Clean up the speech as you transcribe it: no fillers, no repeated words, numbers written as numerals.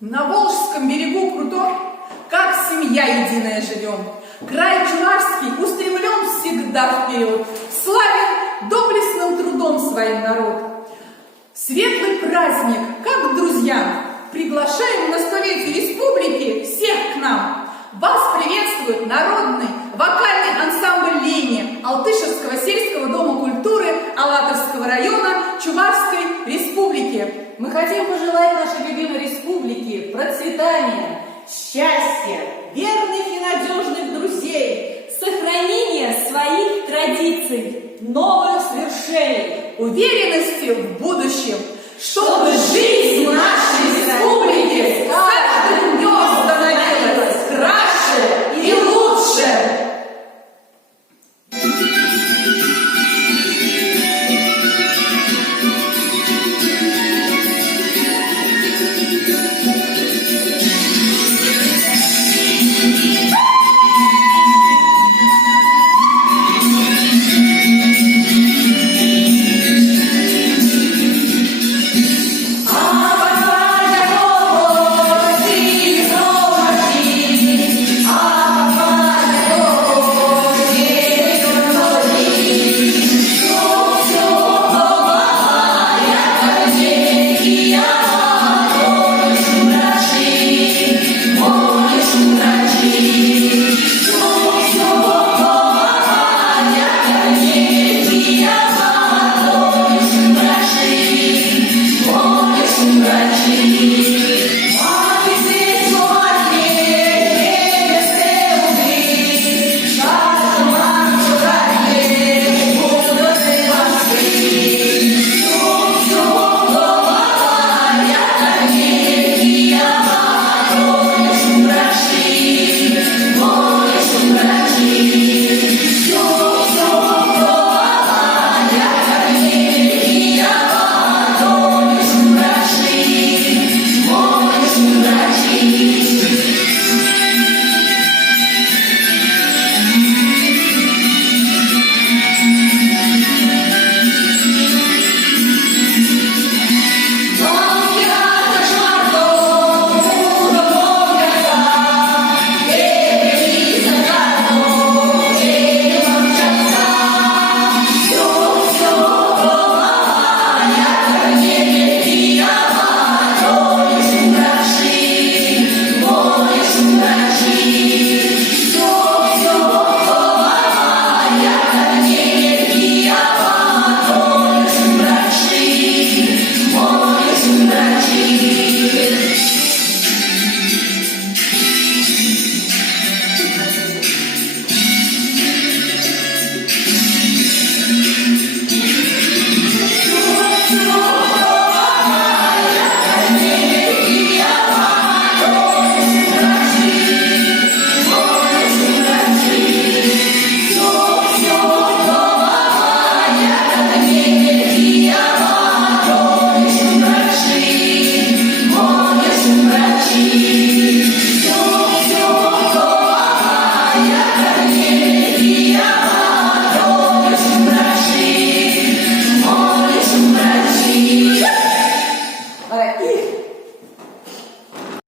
На Волжском берегу крутом, как семья единая живем. Край Чувашский устремлен всегда вперед, славен доблестным трудом своим народ. Светлый праздник, как к друзьям, приглашаем на столетие республики всех к нам. Вас приветствует народный вокальный ансамбль «Лени» Алтышевского сельского дома культуры Алатырского района Чувашской республики. Мы хотим пожелать нашей любимой республике процветания, счастья, верных и надежных друзей, сохранения своих традиций, новых свершений, уверенности в будущем, чтобы жить